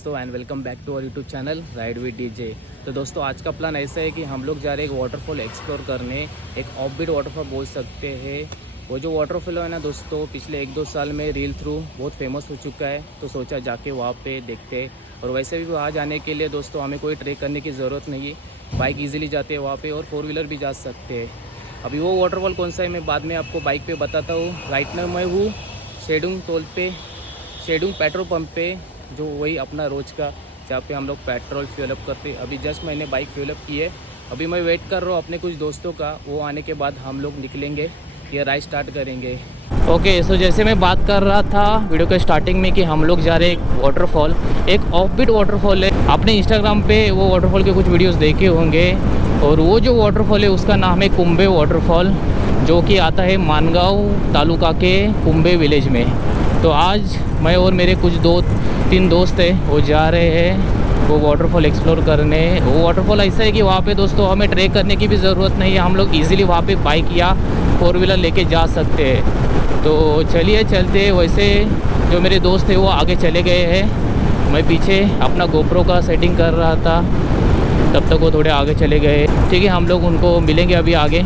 दोस्तों and welcome back to our YouTube channel ride with DJ. तो दोस्तों आज का प्लान ऐसा है कि हम लोग जा रहे हैं एक वाटरफॉल एक्सप्लोर करने। एक ऑफ बीट वाटरफॉल बोल सकते हैं। वो जो वाटरफॉल है ना दोस्तों, पिछले 1-2 साल में रील थ्रू बहुत फेमस हो चुका है, तो सोचा जाके वहाँ पे देखते हैं। और वैसे भी वहाँ जाने के लिए दोस्तों हमें कोई ट्रेक करने की ज़रूरत नहीं है, बाइक ईजिली जाते हैं वहाँ पे और 4 व्हीलर भी जा सकते हैं। अभी वो वाटरफॉल कौन सा है मैं बाद में आपको बाइक पे बताता हूँ। राइट नाउ मैं हूँ शेडुंग टोल पे, शेडुंग पेट्रोल पंप पे, जो वही अपना रोज़ का जहाँ पे हम लोग पेट्रोल फ्यूल अप करते। अभी जस्ट मैंने बाइक फ्यूल अप की है। अभी मैं वेट कर रहा हूँ अपने कुछ दोस्तों का, वो आने के बाद हम लोग निकलेंगे, ये राइड स्टार्ट करेंगे। ओके सो जैसे मैं बात कर रहा था वीडियो के स्टार्टिंग में कि हम लोग जा रहे हैं एक वाटरफॉल, एक ऑफ बीट वाटरफॉल है। आपने इंस्टाग्राम पे वो वाटरफॉल के कुछ वीडियोस देखे होंगे, और वो जो वाटरफॉल है उसका नाम है कुंबे वाटरफॉल, जो कि आता है मानगांव तालुका के कुंबे विलेज में। तो आज मैं और मेरे कुछ 2-3 दोस्त हैं, वो जा रहे हैं वो वाटरफॉल एक्सप्लोर करने। वो वाटरफॉल ऐसा है कि वहाँ पे दोस्तों हमें ट्रेक करने की भी ज़रूरत नहीं है, हम लोग इजीली वहाँ पे बाइक या 4 व्हीलर लेके जा सकते हैं। तो चलिए चलते हैं। वैसे जो मेरे दोस्त थे वो आगे चले गए हैं, मैं पीछे अपना गोप्रो का सेटिंग कर रहा था, तब तक वो थोड़े आगे चले गए। ठीक है, हम लोग उनको मिलेंगे अभी आगे।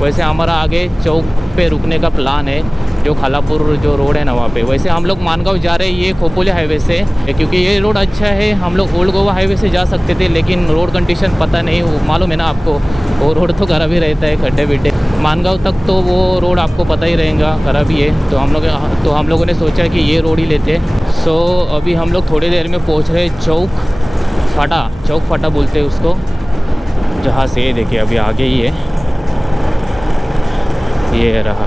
वैसे हमारा आगे चौक पे रुकने का प्लान है, जो खालापुर जो रोड है ना वहाँ पे। वैसे हम लोग मानगांव जा रहे हैं ये खोपोली हाईवे से, क्योंकि ये रोड अच्छा है। हम लोग ओल्ड गोवा हाईवे से जा सकते थे, लेकिन रोड कंडीशन पता नहीं, मालूम है ना आपको, वो रोड तो खराब ही रहता है, खड्डे बिड्डे। मानगांव तक तो वो रोड आपको पता ही रहेगा खराब ही है। तो हम लोगों ने सोचा कि ये रोड ही लेते। सो अभी हम लोग थोड़ी देर में पहुँच रहे चौक फाटा बोलते हैं उसको, जहाँ से देखिए अभी आगे ही है, ये रहा।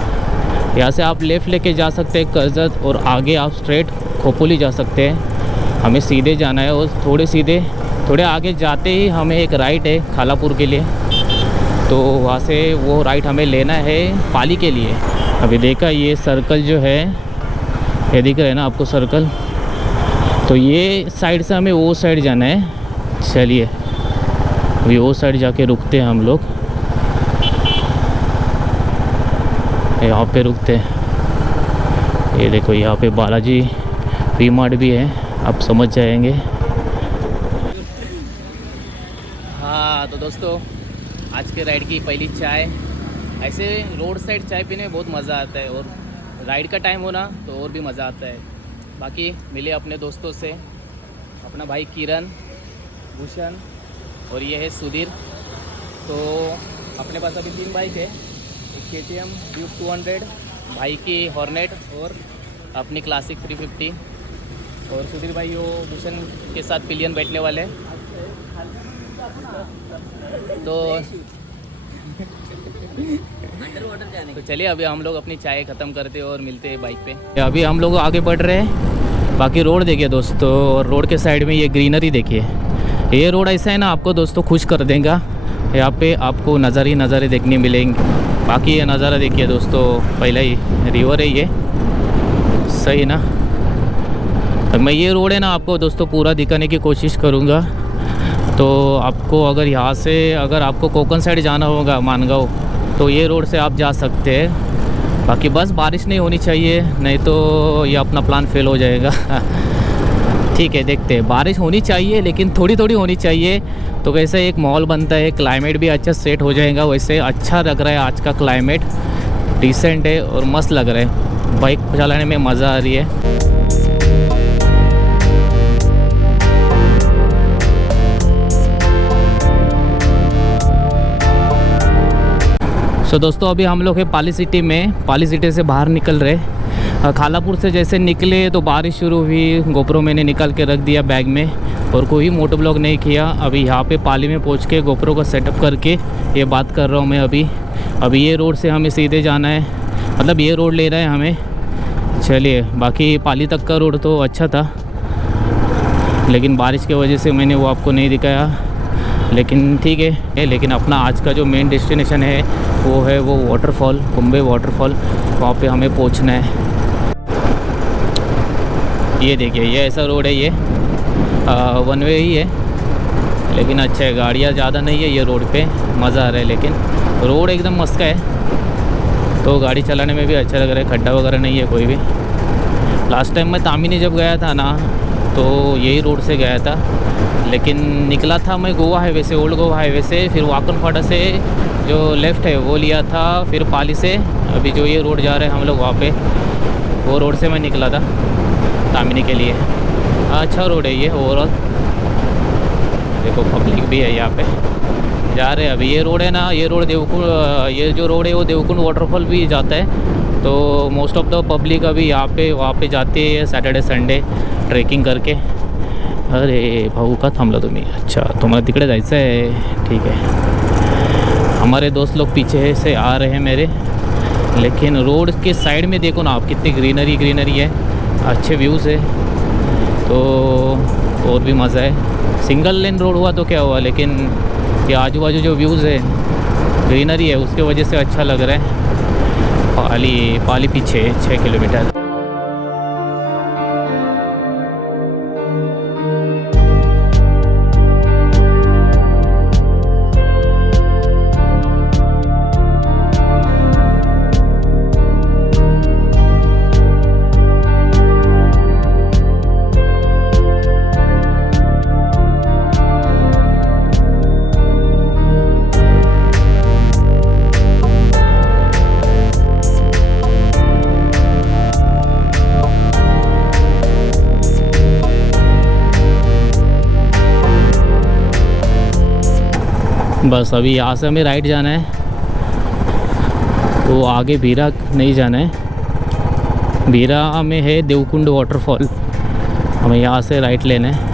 यहाँ से आप लेफ़्ट लेके जा सकते हैं करजत, और आगे आप स्ट्रेट खोपोली जा सकते हैं। हमें सीधे जाना है, और थोड़े आगे जाते ही हमें एक राइट है खालापुर के लिए, तो वहाँ से वो राइट हमें लेना है पाली के लिए। अभी देखा ये सर्कल जो है, ये दिख रहा है ना आपको सर्कल, तो ये साइड से हमें वो साइड जाना है। चलिए अभी वो साइड जाके रुकते हैं हम लोग, यहाँ पे रुकते हैं। ये देखो यहाँ पे बालाजी वी मार्ट भी है, आप समझ जाएंगे। हाँ तो दोस्तों आज के राइड की पहली चाय। ऐसे रोड साइड चाय पीने में बहुत मज़ा आता है, और राइड का टाइम होना तो और भी मज़ा आता है। बाकी मिले अपने दोस्तों से, अपना भाई किरण, भूषण और ये है सुधीर। तो अपने पास अभी 3 बाइक है, एक KTM ड्यूक 200, भाई की हॉर्नेट और अपनी क्लासिक 350। और सुधीर भाई वो भूषण के साथ पिलियन बैठने वाले। तो चलिए अभी हम लोग अपनी चाय ख़त्म करते हैं और मिलते हैं बाइक पे। अभी हम लोग आगे बढ़ रहे हैं। बाकी रोड देखिए दोस्तों, और रोड के साइड में ये ग्रीनरी देखिए। ये रोड ऐसा है ना, आपको दोस्तों खुश कर देगा। यहाँ पे आपको नज़ारे देखने मिलेंगे। बाकी ये नज़ारा देखिए दोस्तों, पहला ही रिवर है ये, सही ना। तो मैं ये रोड है ना आपको दोस्तों पूरा दिखाने की कोशिश करूँगा। तो आपको अगर यहाँ से अगर आपको कोकण साइड जाना होगा मानगांव, तो ये रोड से आप जा सकते हैं। बाकी बस बारिश नहीं होनी चाहिए, नहीं तो ये अपना प्लान फेल हो जाएगा। ठीक है, देखते हैं। बारिश होनी चाहिए लेकिन थोड़ी होनी चाहिए, तो वैसे एक माहौल बनता है, क्लाइमेट भी अच्छा सेट हो जाएगा। वैसे अच्छा लग रहा है आज का क्लाइमेट, डिसेंट है और मस्त लग रहा है, बाइक चलाने में मज़ा आ रही है। तो दोस्तों अभी हम लोग हैं पाली सिटी में, पाली सिटी से बाहर निकल रहे। खालापुर से जैसे निकले तो बारिश शुरू हुई, गोप्रो मैंने निकाल के रख दिया बैग में, और कोई मोटो ब्लॉग नहीं किया। अभी यहाँ पे पाली में पहुँच के गोप्रो का सेटअप करके ये बात कर रहा हूँ मैं। अभी ये रोड से हमें सीधे जाना है, मतलब ये रोड ले रहा है हमें। चलिए, बाकी पाली तक का रोड तो अच्छा था, लेकिन बारिश की वजह से मैंने वो आपको नहीं दिखाया, लेकिन ठीक है। लेकिन अपना आज का जो मेन डेस्टिनेशन है वो है वो वाटरफॉल, कुंबे वाटरफॉल, वहाँ पे हमें पहुँचना है। ये देखिए ये ऐसा रोड है, ये 1 वे ही है, लेकिन अच्छा है, गाड़ियाँ ज़्यादा नहीं है ये रोड पे, मज़ा आ रहा है। लेकिन रोड एकदम मस्त का है, तो गाड़ी चलाने में भी अच्छा लग रहा है, खड्डा वगैरह नहीं है कोई भी। लास्ट टाइम मैं तामिनी जब गया था ना, तो यही रोड से गया था, लेकिन निकला था मैं गोवा हाईवे से, ओल्ड गोवा हाईवे से, फिर वाकन फाटा से जो लेफ़्ट है वो लिया था, फिर पाली से अभी जो ये रोड जा रहे हैं हम लोग वहाँ पे, वो रोड से मैं निकला था तामिनी के लिए। अच्छा रोड है ये ओवरऑल, देखो पब्लिक भी है यहाँ पे जा रहे हैं। अभी ये रोड है ना, ये रोड देवकुंड, ये जो रोड है वो देवकुंड वाटरफॉल भी जाता है। तो मोस्ट ऑफ द पब्लिक अभी यहाँ पे वहाँ पे जाती है सॅटर्डे संडे ट्रेकिंग करके। अरे भाऊ का थांबला तुम्ही? अच्छा तुम्हाला तिकडे जायचं आहे, ठीक है। हमारे दोस्त लोग पीछे से आ रहे हैं मेरे, लेकिन रोड के साइड में देखो ना आप, कितनी ग्रीनरी ग्रीनरी है, अच्छे व्यूज़ है, तो और भी मज़ा है। सिंगल लेन रोड हुआ तो क्या हुआ, लेकिन ये आजू बाजू जो व्यूज़ है, ग्रीनरी है, उसके वजह से अच्छा लग रहा है। पाली पीछे 6 किलोमीटर। बस अभी यहाँ से हमें राइट जाना है, तो आगे भीरा नहीं जाना है। भीरा में है देवकुंड वाटरफॉल, हमें यहाँ से राइट लेना है।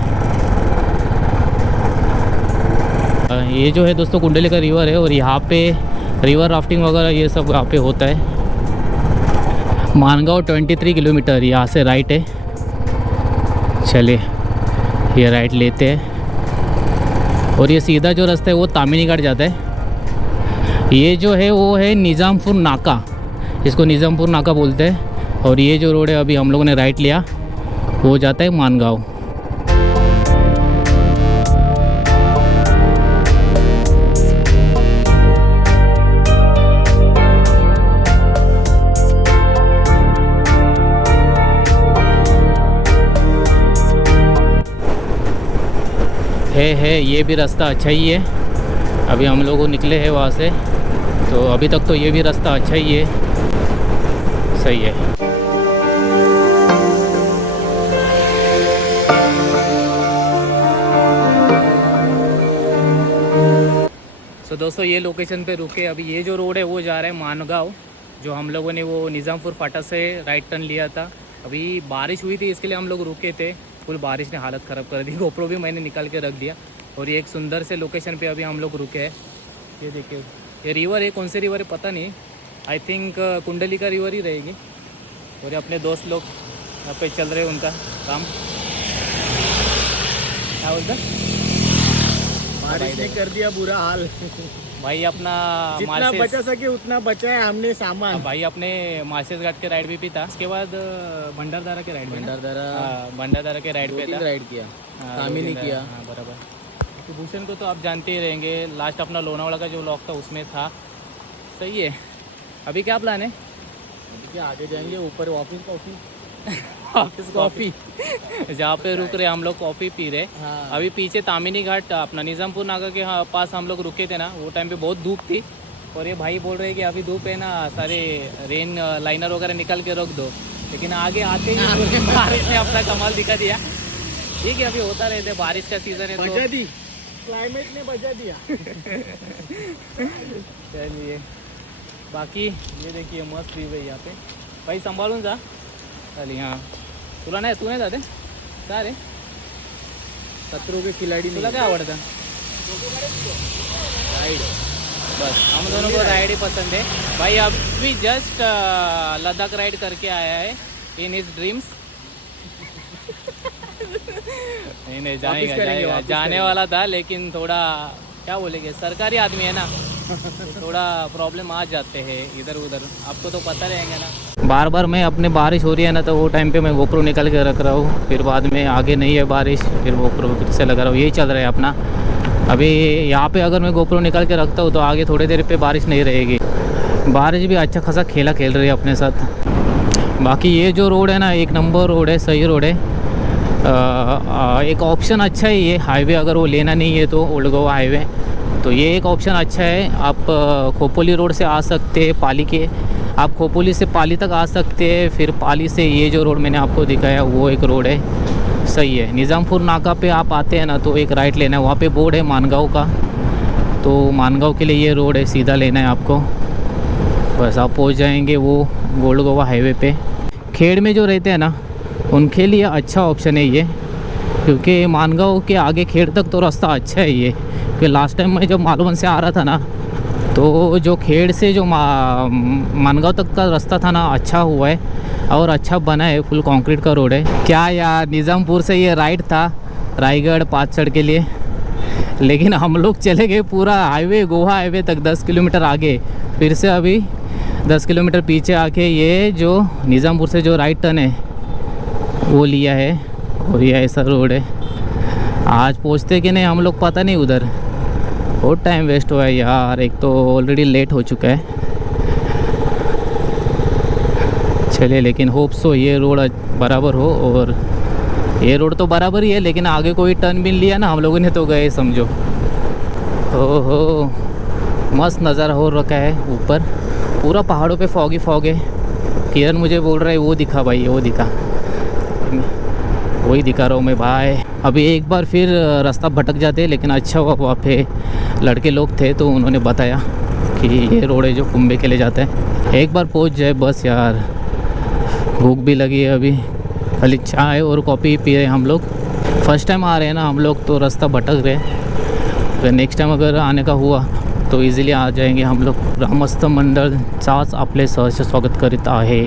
ये जो है दोस्तों कुंडली का रिवर है, और यहाँ पे रिवर राफ्टिंग वगैरह ये सब यहाँ पे होता है। मानगांव 23 किलोमीटर यहाँ से राइट है। चलिए ये राइट लेते हैं, और ये सीधा जो रास्ता है वो तामिनी घाट जाता है। ये जो है वो है निज़ामपुर नाका, इसको निज़ामपुर नाका बोलते हैं। और ये जो रोड है अभी हम लोगों ने राइट लिया, वो जाता है मानगांव। है ये भी रास्ता अच्छा ही है। अभी हम लोग निकले हैं वहाँ से, तो अभी तक तो ये भी रास्ता अच्छा ही है, सही है। सो दोस्तों ये लोकेशन पे रुके। अभी ये जो रोड है वो जा रहा है मानगांव, जो हम लोगों ने वो निज़ामपुर फाटा से राइट टर्न लिया था। अभी बारिश हुई थी, इसके लिए हम लोग रुके थे। फुल बारिश ने हालत ख़राब कर दी, गोप्रो भी मैंने निकाल के रख दिया। और ये एक सुंदर से लोकेशन पे अभी हम लोग रुके हैं। ये देखिए, ये रिवर है, कौन से रिवर है पता नहीं, आई थिंक कुंडली का रिवर ही रहेगी। और ये अपने दोस्त लोग यहाँ पे चल रहे हैं उनका काम। क्या बोलते, बारिश ने कर दिया बुरा हाल। भाई अपना जितना बचा सके उतना बचा है हमने सामान। भाई अपने मासेस घाट के राइड भी था, उसके बाद भंडारदारा के राइड, भंडारदारा के राइड पे था, राइड किया, तामिनी किया। हाँ बराबर। तो भूषण को तो आप जानते ही रहेंगे, लास्ट अपना लोनावाला का जो व्लॉग था उसमें था। सही है। अभी क्या प्लान है? अभी क्या आगे जाएंगे ऊपर, ऑफिस ऑफिस कॉफ़ी जहाँ पे रुक रहे हम लोग, कॉफ़ी पी रहे। हाँ। अभी पीछे तामिनी घाट अपना निज़ामपुर नाका के पास हम लोग रुके थे ना, वो टाइम पे बहुत धूप थी। और ये भाई बोल रहे हैं कि अभी धूप है ना, सारे रेन लाइनर वगैरह निकल के रख दो, लेकिन आगे आते ही बारिश ने अपना कमाल दिखा दिया। ठीक है, अभी होता रहता है, बारिश का सीज़न है तो बजा दी, क्लाइमेट ने बजा दिया। चलिए, बाकी ये देखिए मस्त व्यू है यहाँ पे। भाई संभालून जा चल। यहाँ तुला नाही, तू नाही जाते का रे? खतरों के खिलाड़ी तुला क्या आवड़ता? राइड। बस हम दोनों को राइड ही पसंद है। भाई अभी जस्ट लद्दाख राइड करके आया है इन हिज ड्रीम्स। नहीं जाएगा, जाने वाला था, लेकिन थोड़ा क्या बोलेंगे, सरकारी आदमी है ना, थोड़ा प्रॉब्लम आ जाते हैं इधर उधर, आपको तो पता रहेगा ना। बार बार मैं अपने बारिश हो रही है ना, तो वो टाइम पे मैं गोप्रो निकल के रख रहा हूँ, फिर बाद में आगे नहीं है बारिश, फिर गोप्रो फिर से लगा रहा हूँ, यही चल रहा है अपना। अभी यहाँ पे अगर मैं गोप्रो निकल के रखता हूँ तो आगे थोड़ी देर पे बारिश नहीं रहेगी। बारिश भी अच्छा खासा खेला खेल रही है अपने साथ। बाकी ये जो रोड है ना, एक नंबर रोड है, सही रोड है। एक ऑप्शन अच्छा है ये हाईवे, अगर वो लेना नहीं है तो ओल्ड गोवा हाईवे, तो ये एक ऑप्शन अच्छा है। आप खोपोली रोड से आ सकते हैं पाली के, आप खोपोली से पाली तक आ सकते हैं, फिर पाली से ये जो रोड मैंने आपको दिखाया वो एक रोड है, सही है। निज़ामपुर नाका पे आप आते हैं ना तो एक राइट लेना है, वहाँ पे बोर्ड है मानगांव का, तो मानगांव के लिए ये रोड है, सीधा लेना है आपको, बस आप पहुँच जाएंगे वो ओल्ड गोवा हाईवे पे। खेड़ में जो रहते हैं ना उनके लिए अच्छा ऑप्शन है ये, क्योंकि मानगांव के आगे खेड़ तक तो रास्ता अच्छा है ये। कि लास्ट टाइम मैं जब मालवण से आ रहा था ना तो जो खेड़ से जो मानगांव तक का रास्ता था ना अच्छा हुआ है और अच्छा बना है, फुल कंक्रीट का रोड है। क्या यार, निज़ामपुर से ये राइट था रायगढ़ पाचड़ के लिए, लेकिन हम लोग चले गए पूरा हाईवे गोवा हाईवे तक 10 किलोमीटर आगे, फिर से अभी 10 किलोमीटर पीछे आके ये जो निज़ामपुर से जो राइट टर्न है वो लिया है, और ये ऐसा रोड है। आज पहुँचते कि नहीं हम लोग पता नहीं, उधर बहुत टाइम वेस्ट हुआ है यार, एक तो ऑलरेडी लेट हो चुका है। चलिए, लेकिन होप सो ये रोड बराबर हो, और ये रोड तो बराबर ही है लेकिन आगे कोई टर्न भी लिया ना हम लोगों ने तो गए समझो। ओहो, मस्त नज़ारा हो रखा है ऊपर, पूरा पहाड़ों पे फॉग ही फॉग है। किरण मुझे बोल रहा है वो दिखा भाई, वो दिखा, वही दिखा रहा हूँ मैं भाई। अभी एक बार फिर रास्ता भटक जाते, लेकिन अच्छा हुआ वहाँ पे लड़के लोग थे तो उन्होंने बताया कि ये रोड है जो कुंभे के लिए जाता है। एक बार पहुँच जाए बस यार, भूख भी लगी है अभी, खाली चाय और कॉफ़ी पी रहे हैं हम लोग। फर्स्ट टाइम आ रहे हैं ना हम लोग तो रास्ता भटक रहे, तो नेक्स्ट टाइम अगर आने का हुआ तो इजीली आ जाएंगे हम लोग। ग्रामस्थ मंडळ चाच आपले सहर्ष स्वागत करीत आहे।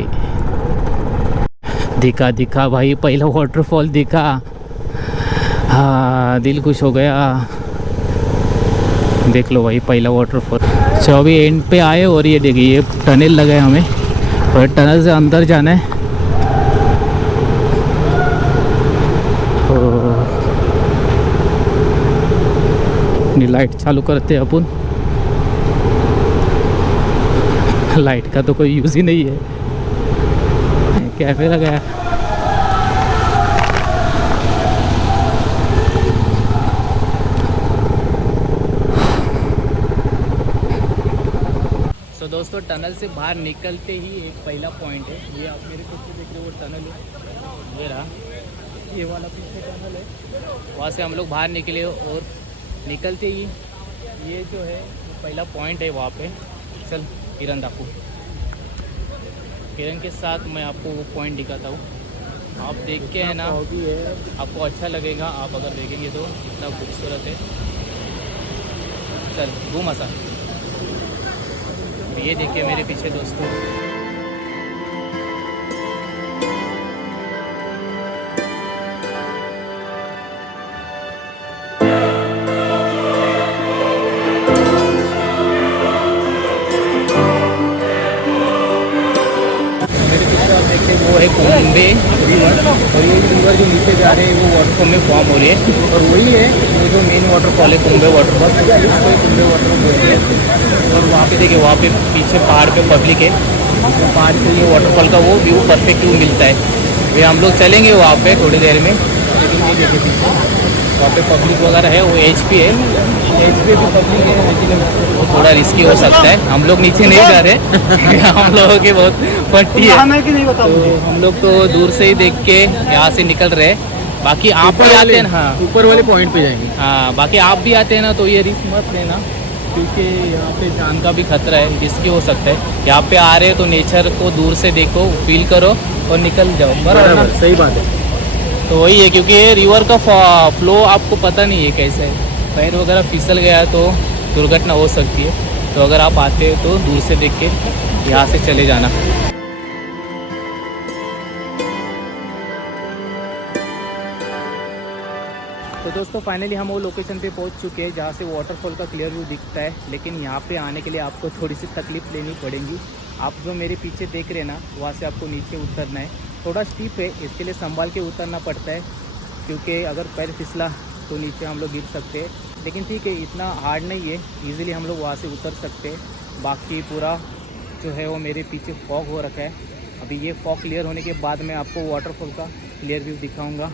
दिखा दिखा भाई, पहला वाटरफॉल दिखा, हाँ दिल खुश हो गया। देख लो भाई पहला वाटरफॉल। तो अभी एंड पे आए और ये देखिए ये टनल लगा है हमें, और टनल से अंदर जाना है। लाइट चालू करते हैं अपन, लाइट का तो कोई यूज़ ही नहीं है, कैफे लगा है। तो दोस्तों टनल से बाहर निकलते ही एक पहला पॉइंट है, ये आप मेरे पीछे देख रहे हो वो टनल है, ये रहा, ये वाला पीछे टनल है, वहाँ से हम लोग बाहर निकले और निकलते ही ये जो है पहला पॉइंट है वहाँ पे। चल किरण दाखू, किरण के साथ मैं आपको वो पॉइंट दिखाता हूँ, आप देख के है ना आपको अच्छा लगेगा, आप अगर देखेंगे तो इतना खूबसूरत है। चल घूम आसा, ये देखिए मेरे पीछे दोस्तों, वो है कुंभे रिवर, और ये रिवर जो नीचे जा रहे हैं वो वाटरफॉल में फॉर्म हो रही है, और वही है वो जो मेन वाटरफॉल है कुंभे वाटरफॉल, इसको कुंभे वाटरफॉल बोलते हैं। और वहाँ पे देखिए वहाँ पे पीछे पहाड़ पे पब्लिक है, पहाड़ से ये वाटरफॉल का वो व्यू परफेक्ट व्यू मिलता है। वे हम लोग चलेंगे वहाँ पे थोड़ी देर में, लेकिन ये देखिए पीछे वहाँ पे पब्लिक वगैरह है, वो HP है, HP भी पब्लिक है, लेकिन वो थोड़ा रिस्की हो सकता है। हम लोग नीचे नहीं जा रहे हम लोगों की बहुत पट्टी है, तो हम लोग तो दूर से ही देख के यहाँ से निकल रहे हैं। बाकी आप भी आते हैं, हाँ ऊपर वाले पॉइंट पे जाएंगे। हाँ बाकी आप भी आते हैं ना तो ये रिस्क मत लेना, क्योंकि यहाँ पे जान का भी खतरा है, रिस्की हो सकता है। यहाँ पे आ रहे हैं तो नेचर को दूर से देखो, फील करो और निकल जाओ, बराबर, सही बात है। तो वही है, क्योंकि ये रिवर का फ्लो आपको पता नहीं है कैसे है, पैर वगैरह फिसल गया तो दुर्घटना हो सकती है। तो अगर आप आते हो तो दूर से देख के यहाँ से चले जाना। तो दोस्तों फाइनली हम वो लोकेशन पे पहुंच चुके हैं जहाँ से वाटरफॉल का क्लियर व्यू दिखता है, लेकिन यहाँ पे आने के लिए आपको थोड़ी सी तकलीफ़ लेनी पड़ेगी। आप जो मेरे पीछे देख रहे हैं ना, वहाँ से आपको नीचे उतरना है, थोड़ा स्टीप है, इसके लिए संभाल के उतरना पड़ता है, क्योंकि अगर पैर फिसला तो नीचे हम लोग गिर सकते हैं। लेकिन ठीक है, इतना हार्ड नहीं है, ईज़िली हम लोग वहाँ से उतर सकते हैं। बाकी पूरा जो है वो मेरे पीछे फॉग हो रखा है, अभी ये फॉग क्लियर होने के बाद मैं आपको वाटरफॉल का क्लियर व्यू दिखाऊँगा।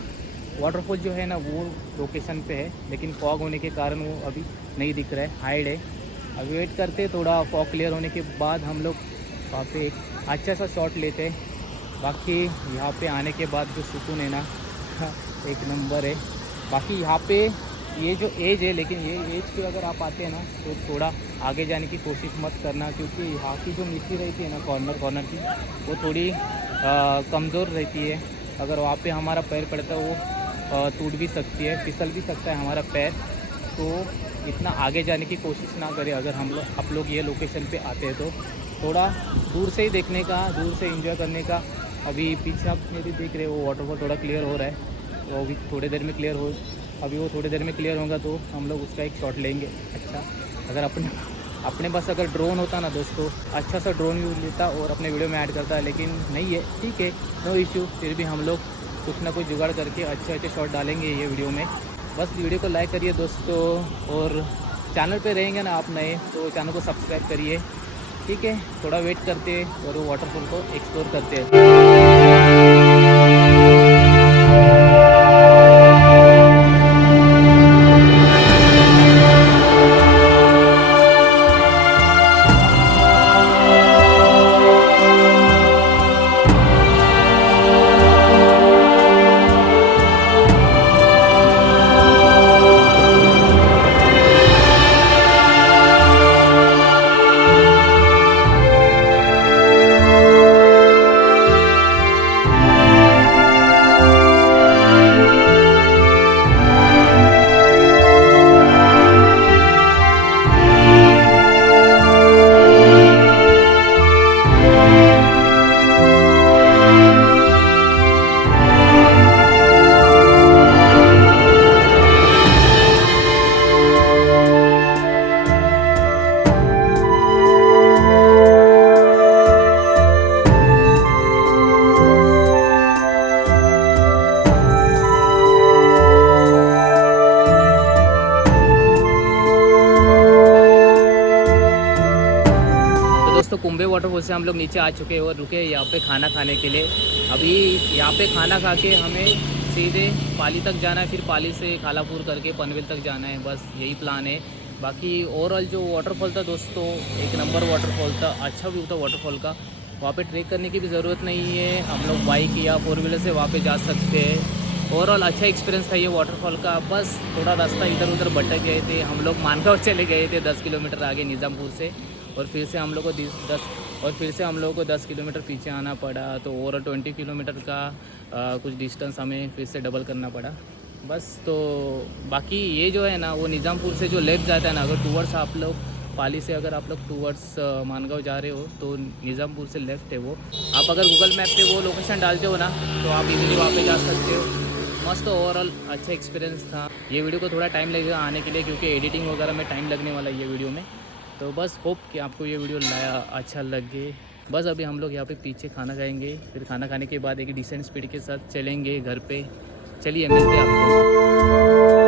वाटरफॉल जो है ना वो लोकेशन पे है, लेकिन फॉग होने के कारण वो अभी नहीं दिख रहा है, हाइड है। अभी वेट करते थोड़ा फॉग क्लियर होने के बाद हम लोग वहाँ पे एक अच्छा सा शॉट लेते हैं। बाकी यहाँ पे आने के बाद जो सुकून है ना एक नंबर है। बाकी यहाँ पे ये जो एज है, लेकिन ये एज पे अगर आप आते हैं ना तो थोड़ा आगे जाने की कोशिश मत करना, क्योंकि यहाँ की जो मिट्टी रहती है ना कॉर्नर की, वो थोड़ी कमज़ोर रहती है। अगर वहाँ पे हमारा पैर पड़ता है वो टूट भी सकती है, फिसल भी सकता है हमारा पैर। तो इतना आगे जाने की कोशिश ना करें। अगर आप लोग ये लोकेशन पे आते हैं तो थोड़ा दूर से ही देखने का, दूर से एंजॉय करने का। अभी पीछे आप मेरी देख रहे हो वाटरफॉल थोड़ा क्लियर हो रहा है, वो भी थोड़ी देर में क्लियर हो, अभी वो थोड़ी देर में क्लियर होगा तो हम लोग उसका एक शॉट लेंगे। अच्छा, अगर अपने पास अगर ड्रोन होता ना दोस्तों, अच्छा सा ड्रोन भी लेता और अपने वीडियो में ऐड करता, लेकिन नहीं है। ठीक है, नो इश्यू, फिर भी हम लोग कुछ ना कुछ जुगाड़ करके अच्छे शॉट डालेंगे ये वीडियो में। बस वीडियो को लाइक करिए दोस्तों, और चैनल पे रहेंगे ना आप नए तो चैनल को सब्सक्राइब करिए। ठीक है, थोड़ा वेट करते और वो वाटरफॉल को एक्सप्लोर करते हैं। दोस्तों कुंभे वाटरफॉल से हम लोग नीचे आ चुके हैं और रुके यहाँ पे खाना खाने के लिए। अभी यहाँ पे खाना खा के हमें सीधे पाली तक जाना है, फिर पाली से कालापुर करके पनवेल तक जाना है। बस यही प्लान है। बाकी ओवरऑल जो वाटरफॉल था दोस्तों, एक नंबर वाटरफॉल था, अच्छा व्यू था वाटरफॉल का। वहाँ पे ट्रेक करने की भी ज़रूरत नहीं है, हम लोग बाइक या 4 व्हीलर से वहाँ पे जा सकते हैं। ओवरऑल अच्छा एक्सपीरियंस था ये वाटरफॉल का। बस थोड़ा रास्ता इधर उधर भटक गए थे, हम लोग मानगांव चले गए थे 10 किलोमीटर आगे निज़ामपुर से, और फिर से हम लोग को 10 किलोमीटर पीछे आना पड़ा। तो ओवरऑल 20 किलोमीटर का कुछ डिस्टेंस हमें फिर से डबल करना पड़ा। बस तो बाकी ये जो है ना वो निज़ामपुर से जो लेफ्ट जाता है ना, अगर टूवर्ड्स आप लोग पाली से अगर आप लोग टूवर्ड्स मानगांव जा रहे हो तो निज़ामपुर से लेफ़्ट है वो। आप अगर गूगल मैप पे वो लोकेशन डालते हो ना तो आप इजीली वहाँ पे जा सकते हो। मस्त ओवरऑल अच्छा एक्सपीरियंस था। ये वीडियो को थोड़ा टाइम लगेगा आने के लिए, क्योंकि एडिटिंग वगैरह में टाइम लगने वाला है ये वीडियो में। तो बस होप कि आपको ये वीडियो अच्छा लगे। बस अभी हम लोग यहाँ पे पीछे खाना खाएंगे, फिर खाना खाने के बाद एक डिसेंट स्पीड के साथ चलेंगे घर पे। चलिए मिलते हैं आपको।